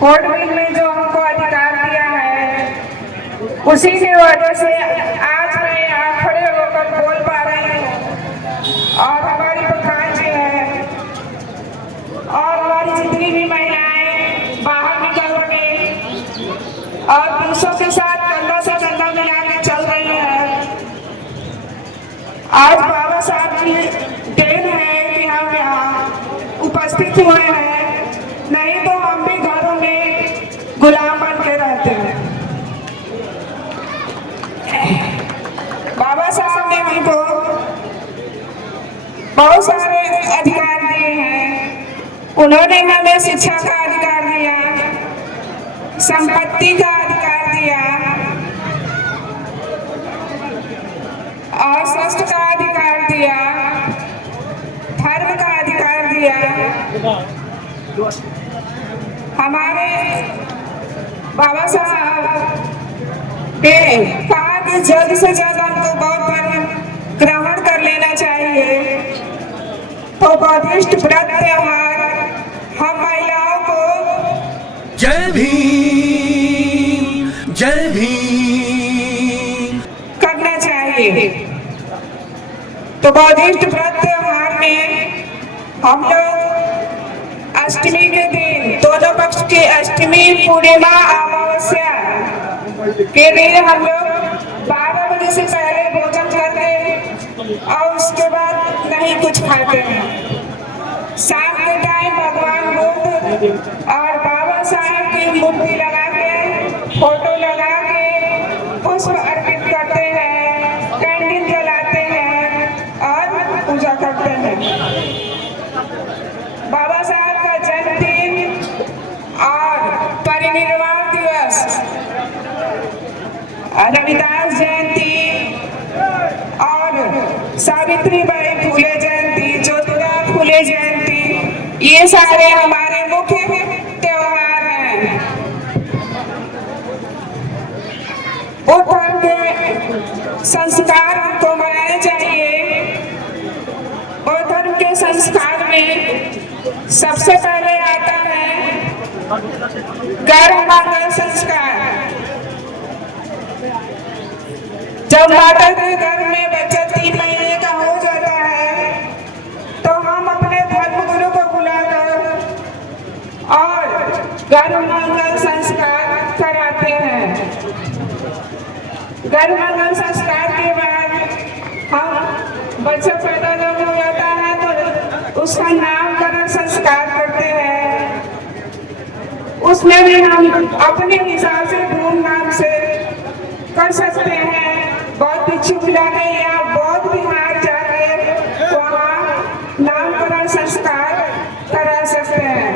Court bill में जो हमको अधिकार दिया है, उसी की वजह से आज मैं यहाँ खड़े होकर बोल पा रही हूँ। और हमारी प्रधान जी है और हमारी जितनी भी महिलाएं बाहर निकल रही और पुरुषों के साथ कंधा से कंधा मिला के चल रही है। आज बाबा साहब की देन है कि हम यहाँ उपस्थित हुए हैं, नहीं तो हम भी घरों में गुलाम बन के रहते हैं। बाबा साहब ने हमको बहुत सारे अधिकार दिए हैं। उन्होंने हमें शिक्षा का अधिकार दिया, संपत्ति का अधिकार दिया और स्वास्थ्य का अधिकार दिया, धर्म का अधिकार दिया। हमारे बाबा साहब के कहा कि जल्द से जल्द हमको बौद्ध धर्म ग्रहण कर लेना चाहिए। तो बौद्धिस्ट व्रत त्योहार हम महिलाओं को जय भीम जय भीम करना चाहिए। तो बौद्धिस्ट व्रत त्योहार में हम लोग अष्टमी के दिन, दोनों पक्ष की अष्टमी, पूर्णिमा, अमावस्या के दिन हम लोग 12 बजे से पहले भोजन करते और उसके बाद नहीं कुछ खाते हैं। शाम के टाइम भगवान बुद्ध और बाबा साहब की मूर्ति लगा के, फोटो लगा के पुष्प अर्पित करते हैं, कैंडल जलाते हैं और पूजा करते हैं। बाबा साहब का जन्मदिन और परिनिर्वाण दिवस, रविदास जयंती और सावित्रीबाई फुले जयंती, ज्योतिबा फुले जयंती, ये सारे हमारे मुख्य त्योहार हैं। बुद्ध धर्म के संस्कार हमको मनाने चाहिए। बुद्ध धर्म के संस्कार में सबसे पहले आता है गर्भ मंगल संस्कार। जब माता के गर्भ में बच्चा 3 महीने का हो जाता है तो हम अपने धर्म गुरु को बुलाकर और गर्भ मंगल संस्कार कराते हैं। गर्भ मंगल संस्कार के बाद हम बच्चा पैदा जब हो जाता है तो उसका नामकरण संस्कार करते हैं। उसमें भी हम अपने हिसाब से धूमधाम से कर सकते हैं। बौद्ध भिक्षु बुलाने या बौद्ध विहार जाके वहाँ नामकरण संस्कार करा सकते हैं।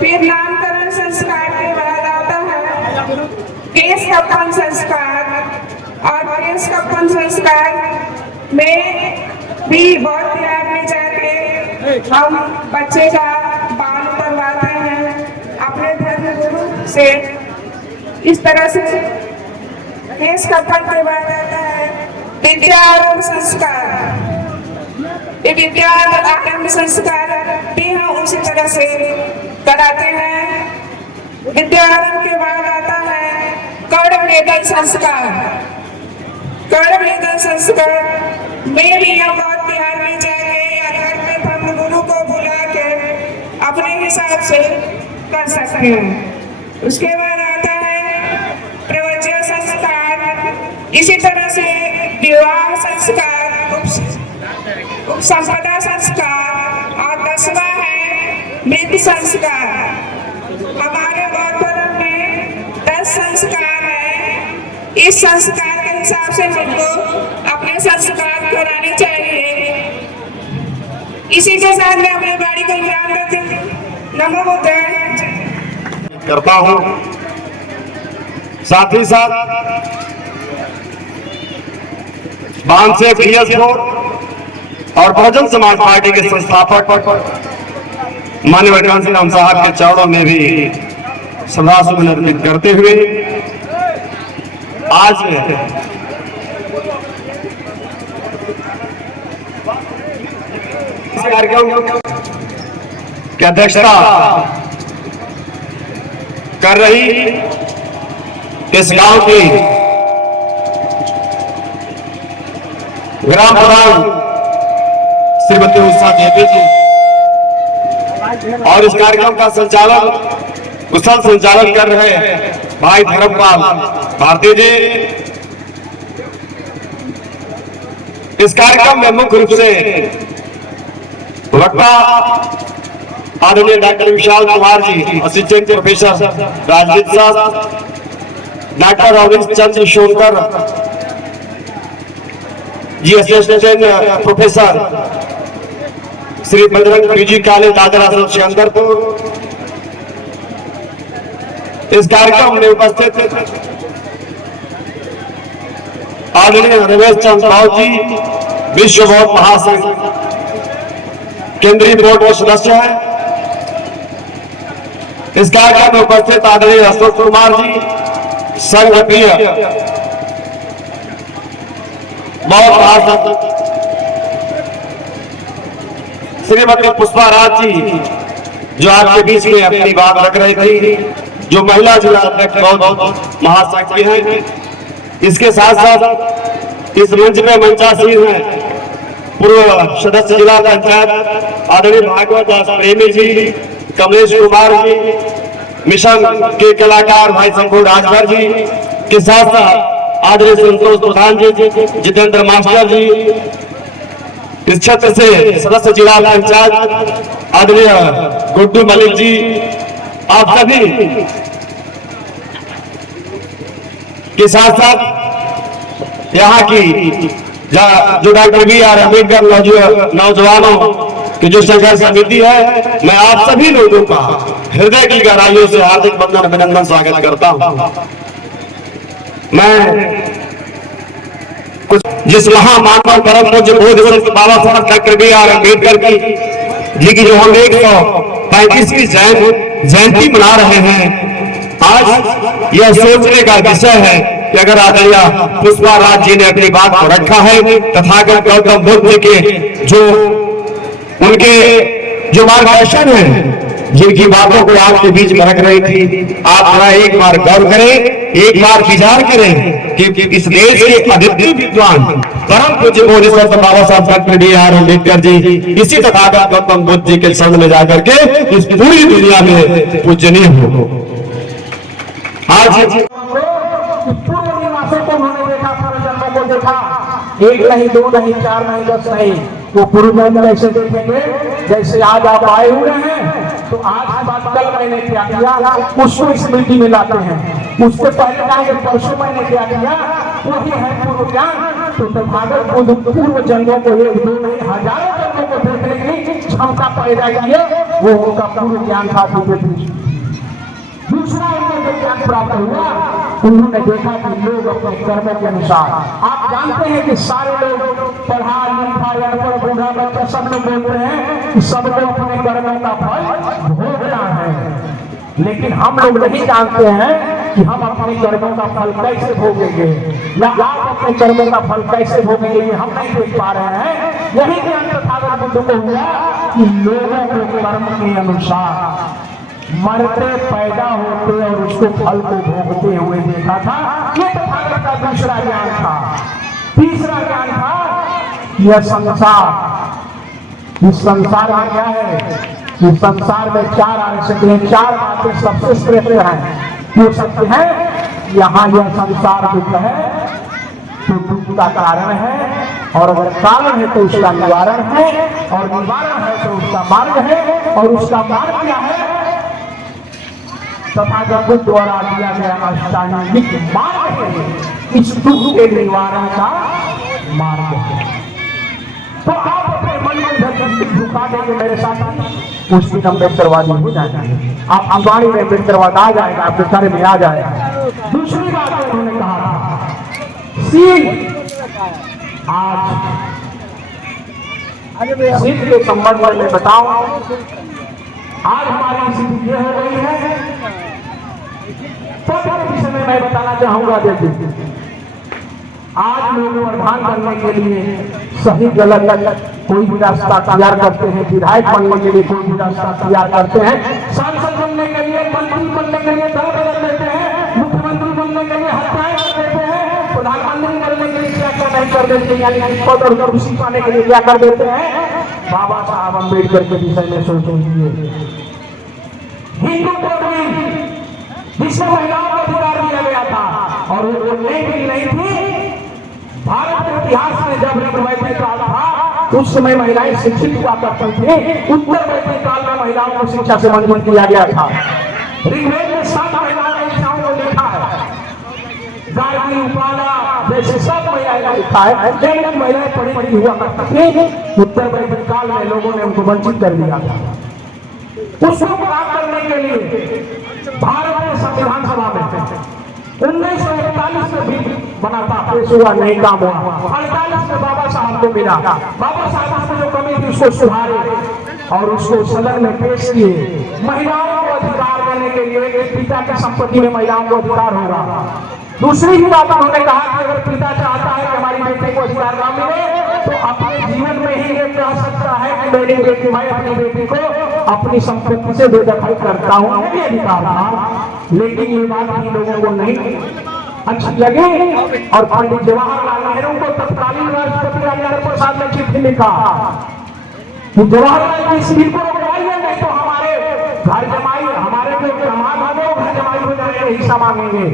फिर नामकरण संस्कार के बाद आता है केश कपन संस्कार। और केश कपन संस्कार में भी बौद्ध विहार में जाके हम बच्चे का बाल उतरवाते हैं अपने धर्म गुरु से। इस तरह से केश कपन के बाद आता है विद्यारंभ संस्कार। विद्या आरंभ संस्कार भी हम उसी तरह से कराते हैं। विद्यारंभ के बाद आता है कर्णवेदन संस्कार। कर्णवेदन संस्कार में भी हम बौद्ध विहार में जाके या घर में धर्म गुरु को बुला के अपने हिसाब से कर सकते हैं। उसके बाद आता है प्रवचन संस्कार। इसी तरह से विवाह संस्कार, उपसंपदा संस्कार और 10वां है मृत संस्कार। हमारे बौद्ध धर्म में 10 संस्कार है। इस संस्कार के हिसाब से हमको अपने संस्कार कराने चाहिए। इसी के साथ मैं अपने बाड़ी को विराम देती हूँ। नमो बुद्धाय करता हूँ। साथ ही साथ बांसे पीएसओ और बहुजन समाज पार्टी के संस्थापक माननीय विक्रांत सिंह राम साहब के चरणों में भी श्रद्धासुमन अर्पित करते हुए आज कार्यक्रम की अध्यक्षता कर रही इस गांव की ग्राम प्रधान श्रीमती उषा देवी जी और इस कार्यक्रम का संचालन कुशल संचालन कर रहे भाई धर्मपाल भारती जी। इस कार्यक्रम में मुख्य रूप से वक्ता आदरणीय doctor Vishal Kumar ji, assistant professor राजनीति शास्त्र, doctor Ravindra Chandra Sonkar ji, assistant professor Shri Bajrang PG college Dadra Sikandarpur. इस कार्यक्रम में उपस्थित आदरणीय रमेश चंद्र राव जी, विश्व बौद्ध महासंघ केंद्रीय बोर्ड के सदस्य हैं। इस कार्यक्रम में उपस्थित आदरणीय अशोक कुमार जी, संघ प्रिय बौद्ध महासंघ श्रीमती पुष्पा राज जी, जो आपके बीच में अपनी बात रख रही थी, जो महिला जिला अध्यक्ष बौद्ध महासंघ की हैं। इसके साथ साथ इस मंच में मंचासीन हैं पूर्व सदस्य जिला पंचायत आदरणीय भागवत दास प्रेमी जी, कमलेश कुमार जी, मिशन के कलाकार भाई शंभू राजभर जी के साथ साथ आदरणीय संतोष प्रधान जी, जितेंद्र मास्टर जी, इस क्षेत्र से सदस्य जिला पंचायत आदरणीय गुड्डू मलिक जी, आप सभी के साथ साथ यहाँ की जो डॉक्टर B.R. अम्बेडकर नौजवानों की जो संघर्ष समिति है, मैं आप सभी लोगों का हृदय की गहराइयों से हार्दिक वंदन अभिनंदन स्वागत करता हूँ। मैं कुछ जिस महामानव परम पूज्य बोध बाबा साहब डॉक्टर B.R. अम्बेडकर जी की जो हम 135वीं जयंती मना रहे हैं, आज यह सोचने का विषय है कि अगर आदरणीय पुष्पा राज जी ने अपनी बात को रखा है, तथागत गौतम बुद्ध जी के जो उनके जो मार्गदर्शन है, जिनकी बातों को आपके बीच में रख रही थी, आप जरा एक बार गौर करें, एक बार विचार करें कि इस देश के अद्वितीय विद्वान परम पूज्य बोध बाबा साहब डॉक्टर B.R. अम्बेडकर जी इसी तथागत गौतम बुद्ध जी के शरण में जाकर के इस पूरी दुनिया में पूजनीय हो। आज पूर्व निवासों को उन्होंने देखा, पूर्वजन्मों को देखा, 1 नहीं 2 नहीं 4 नहीं 10 नहीं, वो पूर्वजन्म कैसे देखेंगे? जैसे आज आप आए हुए हैं, तो आज की बात कल मैंने क्या किया उसको स्मृति में लाते हैं, उससे पहले कहा परसों मैंने क्या किया, वही है पूर्व ज्ञान। तो तथागत बुद्ध पूर्व जन्मों को 1 2 नहीं हजारों जन्मों को देखने की क्षमता पैदा किए, वो उनका पूर्व ज्ञान था। दूसरा उन्हें जो ज्ञान प्राप्त हुआ, उन्होंने देखा कि लोग अपने कर्मों के अनुसार, आप जानते हैं कि सारे लोग पढ़ा लिखा या बूढ़ा बच्चा सब लोग बोल रहे हैं कि सब लोग अपने कर्मों का फल भोगना है, लेकिन हम लोग नहीं जानते हैं कि हम अपने कर्मों का फल कैसे भोगेंगे या आप अपने कर्मों का फल कैसे भोगेंगे, ये हम नहीं देख पा रहे हैं। यही ज्ञान तथागत बुद्ध को हुआ कि लोगों को कर्म के अनुसार मरते पैदा होते और उसको फल को भोगते हुए देखा था। ये तथागत का दूसरा ज्ञान था। तीसरा ज्ञान था यह संसार, इस संसार में क्या है, इस संसार में 4 आवश्यक हैं, 4 बातें सबसे श्रेष्ठ हैं। वो सत्य है, यहाँ यह संसार दुख है तो दुख का कारण है, और अगर कारण है तो उसका निवारण है, और निवारण है तो उसका मार्ग है, और उसका मार्ग क्या है? तथागत बुद्ध द्वारा दिया गया अष्टांगिक मार्ग है, इस दुख के निवारण का मार्ग है। तो आप अपने मन में झुका देंगे मेरे साथ, उस दिन अम्बेडकरवादी हो जाएंगे, आप अंबानी में अम्बेडकरवाद आ जाएगा, आपके सारे में आ जाएगा। दूसरी बात उन्होंने कहा था सील, आज सील के संबंध में मैं बताऊं, आज हमारी स्थिति यह हो गई है, विषय में मैं बताना चाहूंगा। देखिए आज लोग प्रधान बनने के लिए सही गलत कोई भी रास्ता तैयार करते हैं, विधायक बनने के लिए कोई भी रास्ता तैयार करते हैं, सांसद बनने के लिए, मंत्री बनने के लिए दल बदल देते हैं, मुख्यमंत्री बनने के लिए हत्याएं कर देते हैं, प्रधानमंत्री बनने के लिए क्या क्या नहीं कर देते हैं, यानी पद और कुर्सी पाने के लिए क्या कर देते हैं। बाबा साहब अम्बेडकर के विषय में सोचेंगे। हिंदू कोड जिसमें महिलाओं को अधिकार दिया गया था और वो भी नहीं थी। भारत के इतिहास में जब वैदिक काल था उस समय महिलाएं शिक्षित हुआ करती थी। उत्तर वैदिक काल में महिलाओं को शिक्षा से वंचित किया गया था। ऋग्वेद में 7 महिलाओं को लिखा है, गार्गी उपाला जैसे सब महिलाएं का लिखा है, लेकिन महिलाएं पढ़ी पढ़ी हुआ करती थी। उत्तर वैदिक काल में लोगों ने उनको वंचित कर दिया था। उसको प्राप्त करने के लिए भारत के संविधान सभा में 1941 में भी बना था, पेश हुआ, नहीं काम हुआ। 48 में बाबा साहब को मिला, बाबा साहब ने जो कमी थी उसको सुधारे और उसको सदन में पेश किए। महिलाओं को अधिकार देने के लिए एक पिता की संपत्ति में महिलाओं को अधिकार होगा। दूसरी ही बात उन्होंने कहा कि अगर पिता चाहता है कि हमारी बेटी को अधिकार ना मिले तो अपने जीवन में ही ये कह सकता है कि मेरी बेटी, मैं अपनी बेटी को अपनी संपत्ति से बेदखल करता हूँ, ये अधिकार था। लेकिन ये बात भी लोगों को नहीं अच्छी लगी और पंडित जवाहरलाल नेहरू को तत्कालीन राष्ट्रपति राजेंद्र प्रसाद ने चिट्ठी लिखा कि जवाहरलाल जी इस बिल को रोकवाइए, नहीं तो हमारे घर जमाई, हमारे जो मेहमान होंगे घर जमाई हो जाएंगे, हिस्सा मांगेंगे।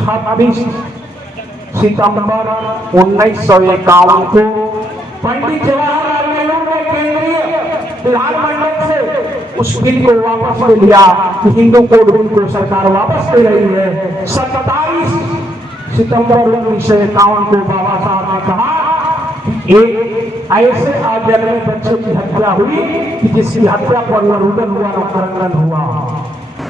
26 सितंबर 1951 को पंडित जवाहरलाल नेहरू ने केंद्रीय विधानमंडल से उस बिल को वापस ले लिया कि हिंदू कोड बिल को सरकार वापस ले रही है। 27 सितंबर 1951 को बाबा साहब ने कहा एक ऐसे अजन्मे बच्चे की हत्या हुई कि जिसकी हत्या पर न रुदन हुआ न करंगन हुआ।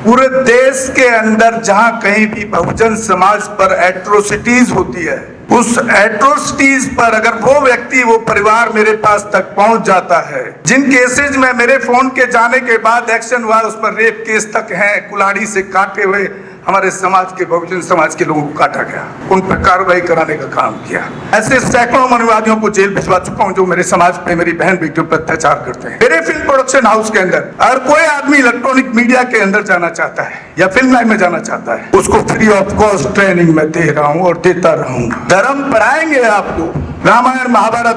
पूरे देश के अंदर जहां कहीं भी बहुजन समाज पर एट्रोसिटीज होती है, उस एट्रोसिटीज पर अगर वो व्यक्ति, वो परिवार मेरे पास तक पहुंच जाता है, जिन केसेज में मेरे फोन के जाने के बाद एक्शन हुआ, उस पर रेप केस तक है, कुल्हाड़ी से काटे हुए हमारे समाज के, बहुजन समाज के लोगों को काटा गया, उन पर कार्रवाई कराने का काम किया। ऐसे सैकड़ों मनुवादियों को जेल भिजवा चुका हूं जो मेरे समाज पे, मेरी बहन बेटियों पर अत्याचार करते हैं। मेरे फिल्म प्रोडक्शन हाउस के अंदर अगर कोई आदमी इलेक्ट्रॉनिक मीडिया के अंदर जाना चाहता है या फिल्म लाइन में जाना चाहता है, उसको फ्री ऑफ कॉस्ट ट्रेनिंग में दे रहा हूं और देता रहूंगा। धर्म पढ़ाएंगे आपको, रामायण, महाभारत,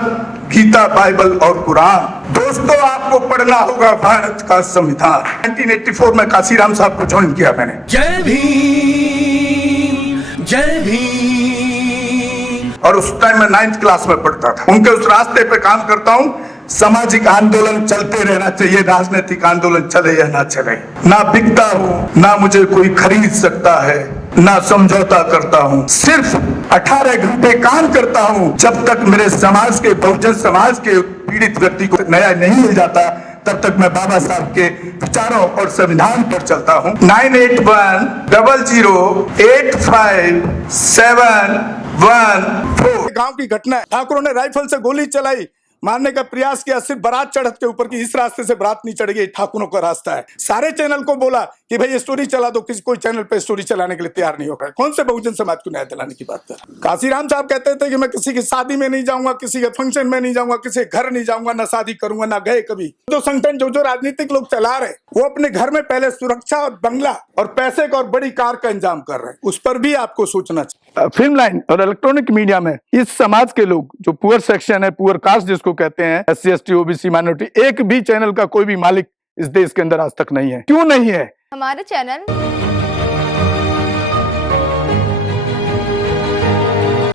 गीता, बाइबल और कुरान। दोस्तों, आपको पढ़ना होगा भारत का संविधान। 1984 में काशीराम साहब को ज्वाइन किया मैंने। जय भीम, जय भीम। और उस टाइम में 9th क्लास में पढ़ता था। उनके उस रास्ते पे काम करता हूँ। सामाजिक आंदोलन चलते रहना चाहिए, राजनीतिक आंदोलन चले या ना चले। ना बिकता हूँ, ना मुझे कोई खरीद सकता है, ना समझौता करता हूँ। सिर्फ 18 घंटे काम करता हूँ। जब तक मेरे समाज के, बहुजन समाज के पीड़ित व्यक्ति को न्याय नहीं मिल जाता, तब तक मैं बाबा साहब के विचारों और संविधान पर चलता हूँ। 9810085714। गांव की घटना है, ठाकुरों ने राइफल से गोली चलाई, मारने का प्रयास किया, सिर्फ बारात चढ़त के ऊपर की, इस रास्ते से बारात नहीं चढ़ेगी, ठाकुरों का रास्ता है। सारे चैनल को बोला कि भाई स्टोरी चला दो, किसी कोई चैनल पे स्टोरी चलाने के लिए तैयार नहीं होगा। कौन से बहुजन समाज को न्याय दिलाने की बात कर? काशीराम साहब कहते थे कि मैं किसी की शादी में नहीं जाऊंगा, किसी के फंक्शन में नहीं जाऊंगा, किसी घर नहीं जाऊंगा, ना शादी करूंगा, ना गए कभी। जो संगठन, जो राजनीतिक लोग चला रहे, वो अपने घर में पहले सुरक्षा और बंगला और पैसे का और बड़ी कार का इंतजाम कर रहे हैं। उस पर भी आपको सोचना चाहिए। फिल्म लाइन और इलेक्ट्रॉनिक मीडिया में इस समाज के लोग, जो पुअर सेक्शन है, पुअर कास्ट जिसको कहते हैं, SC ST OBC माइनॉरिटी, एक भी चैनल का कोई भी मालिक इस देश के अंदर आज तक नहीं है। क्यों नहीं है? हमारे चैनल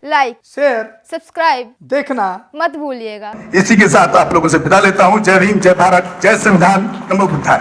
लाइक, शेयर, सब्सक्राइब देखना मत भूलिएगा। इसी के साथ आप लोगों से विदा लेता हूँ। जय भीम, जय भारत, जय संविधान, नमो बुद्धाय।